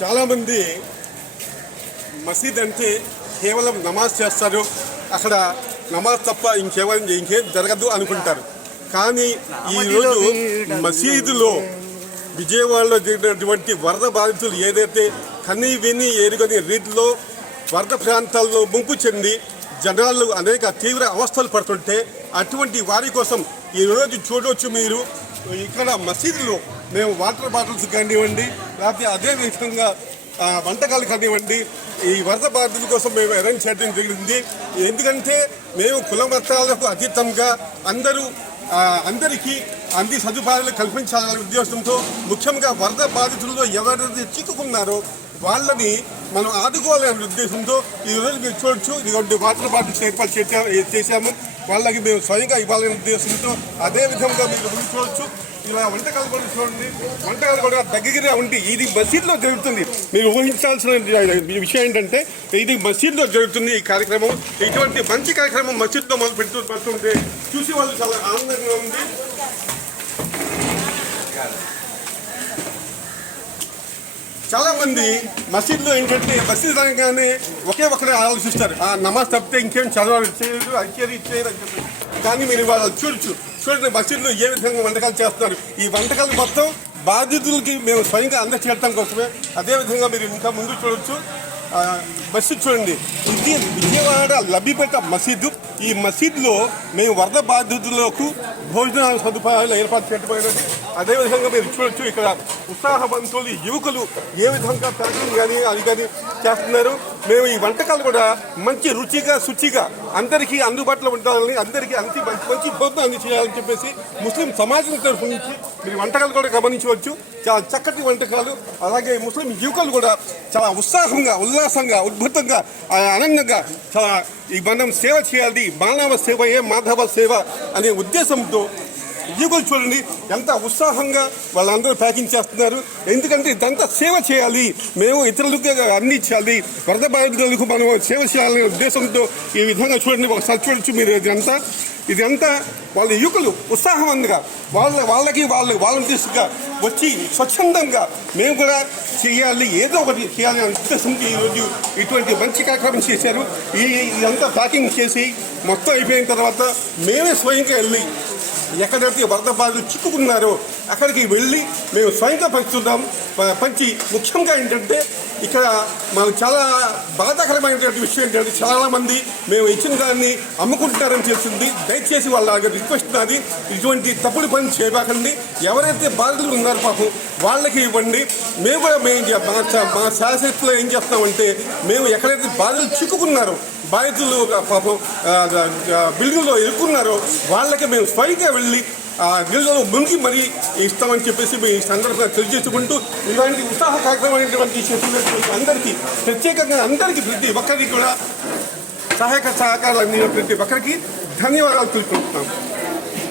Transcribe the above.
చాలామంది మసీద్ అంటే కేవలం నమాజ్ చేస్తారు. అక్కడ నమాజ్ తప్ప ఇంకేమైనా ఇంకేం జరగదు అనుకుంటారు. కానీ ఈరోజు మసీదులో విజయవాడలో జరిగినటువంటి వరద బాధితులు ఏదైతే కని విని ఎరుగని రీతిలో వరద ప్రాంతాల్లో ముంపు చెంది జనాలు అనేక తీవ్ర అవస్థలు పడుతుంటే అటువంటి వారి కోసం ఈరోజు చూడవచ్చు మీరు. ఇక్కడ మసీదులో మేము వాటర్ బాటిల్స్ కానివ్వండి లేకపోతే అదే విధంగా వంటకాలు కానివ్వండి ఈ వరద బాధితుల కోసం మేము అరేంజ్ చేయడం జరిగింది. ఎందుకంటే మేము కుల మతాలకు అతీతంగా అందరూ అందరికీ అన్ని సదుపాయాలు కల్పించాలనే ఉద్దేశంతో ముఖ్యంగా వరద బాధితుల్లో ఎవరైతే చిక్కుకున్నారో వాళ్ళని మనం ఆదుకోవాలనే ఉద్దేశంతో ఈ మీరు చూడొచ్చు ఇటువంటి వాటర్ బాటిల్స్ ఏర్పాటు చేశా- చేశాము. వాళ్ళకి మేము స్వయంగా ఇవ్వాలనే ఉద్దేశంతో అదేవిధంగా మీరు చూడొచ్చు. ఇలా వంటకాలు కూడా చూడండి. వంటకాలు కూడా దగ్గరగా ఉండి ఇది మసీద్లో జరుగుతుంది. మీరు ఊహించాల్సిన విషయం ఏంటంటే ఇది మసీద్లో జరుగుతుంది ఈ కార్యక్రమం. ఇటువంటి మంచి కార్యక్రమం మసీద్లో మొదలు పెడుతూ పడుతుంటే చూసి వాళ్ళు చాలా ఆనందంగా ఉంది. చాలా మంది మసీద్లో ఏంటంటే మసీద్ రంగానే ఒకే ఒకరే ఆలోచిస్తారు. ఆ నమాజ్ తప్పితే ఇంకేం చదవాలి? చేయలేదు అది చేయరు చేయరు అని చెప్పి కానీ మీరు వాళ్ళు చూడొచ్చు. చూడండి మసీద్లో ఏ విధంగా వంటకాలు చేస్తున్నారు. ఈ వంటకాలు మొత్తం బాధితులకి మేము స్వయంగా అందచేయడం కోసమే. అదేవిధంగా మీరు ఇంకా ముందు చూడొచ్చు. బస్సు మసీద్ చూడండి. ఇది విజయవాడ లబ్బిపేట మసీదు. ఈ మసీద్లో మేము వరద బాధితులకు భోజన సదుపాయాలు ఏర్పాటు చేయబడినది అదేవిధంగా మీరు చూడొచ్చు ఇక్కడ ఉత్సాహవంతులు యువకులు ఏ విధంగా ప్యాకింగ్ కానీ అది కానీ చేస్తున్నారు. మేము ఈ వంటకాలు కూడా మంచి రుచిగా శుచిగా అందరికీ అందుబాటులో ఉండాలని అందరికీ అంతి మంచి మంచి భోజనం అందించేయాలని చెప్పేసి ముస్లిం సమాజం తరఫు నుంచి మీరు వంటకాలు కూడా గమనించవచ్చు. చాలా చక్కటి వంటకాలు. అలాగే ముస్లిం యువకులు కూడా చాలా ఉత్సాహంగా ఉల్లాసంగా ఉద్భుతంగా ఆనందంగా చాలా ఈ మనం సేవ చేయాలి. మానవ సేవయే మాధవ సేవ అనే ఉద్దేశంతో ఉద్యోగులు చూడండి. ఎంత ఉత్సాహంగా వాళ్ళందరూ ప్యాకింగ్ చేస్తున్నారు. ఎందుకంటే ఇదంతా సేవ చేయాలి. మేము ఇతరులకు అందించాలి వరద బాధితులకు మనం సేవ చేయాలనే ఉద్దేశంతో ఈ విధంగా చూడండి. ఒకసారి చూడొచ్చు మీరు ఇదంతా. ఇదంతా వాళ్ళ యువకులు ఉత్సాహవంతంగా వాళ్ళ వాళ్ళకి వాళ్ళు వాలంటీర్స్గా వచ్చి స్వచ్ఛందంగా మేము కూడా చేయాలి. ఏదో ఒకటి చేయాలి అనే ఉద్దేశంతో ఈరోజు ఇటువంటి మంచి కార్యక్రమం చేశారు. ఈ ఇదంతా ప్యాకింగ్ చేసి మొత్తం అయిపోయిన తర్వాత మేమే స్వయంగా వెళ్ళి ఎక్కడైతే వరద బాధలు చిక్కుకున్నారో అక్కడికి వెళ్ళి మేము స్వయంగా పంచుతున్నాం. ప- పంచి ముఖ్యంగా ఏంటంటే ఇక్కడ మాకు చాలా బాధాకరమైనటువంటి విషయం ఏంటంటే చాలామంది మేము ఇచ్చిన దాన్ని అమ్ముకుంటారని చేస్తుంది దయచేసి వాళ్ళ రిక్వెస్ట్ నాది. ఇటువంటి తప్పుడు పని చేయబాకండి. ఎవరైతే బాధితులు ఉన్నారో పాపం వాళ్ళకి ఇవ్వండి. మేము కూడా మేము మా మా శాసనలో ఏం చేస్తామంటే మేము ఎక్కడైతే బాధలు చిక్కుకున్నారో బాధితులు పాపం బిల్డింగ్లో ఇరుక్కున్నారో వాళ్ళకి మేము స్వయంగా వెళ్ళి ఆ నీళ్ళలో మునిగి మరీ ఇస్తామని చెప్పేసి మేము ఈ సందర్భంగా తెలియజేసుకుంటూ ఇలాంటి ఉత్సాహ కార్యక్రమమైనటువంటి చేస్తున్నటువంటి అందరికీ ప్రత్యేకంగా అందరికీ ప్రతి ఒక్కరికి కూడా సహాయక సహకారాలు అందిన ప్రతి ఒక్కరికి ధన్యవాదాలు తెలుపుకుంటున్నాం.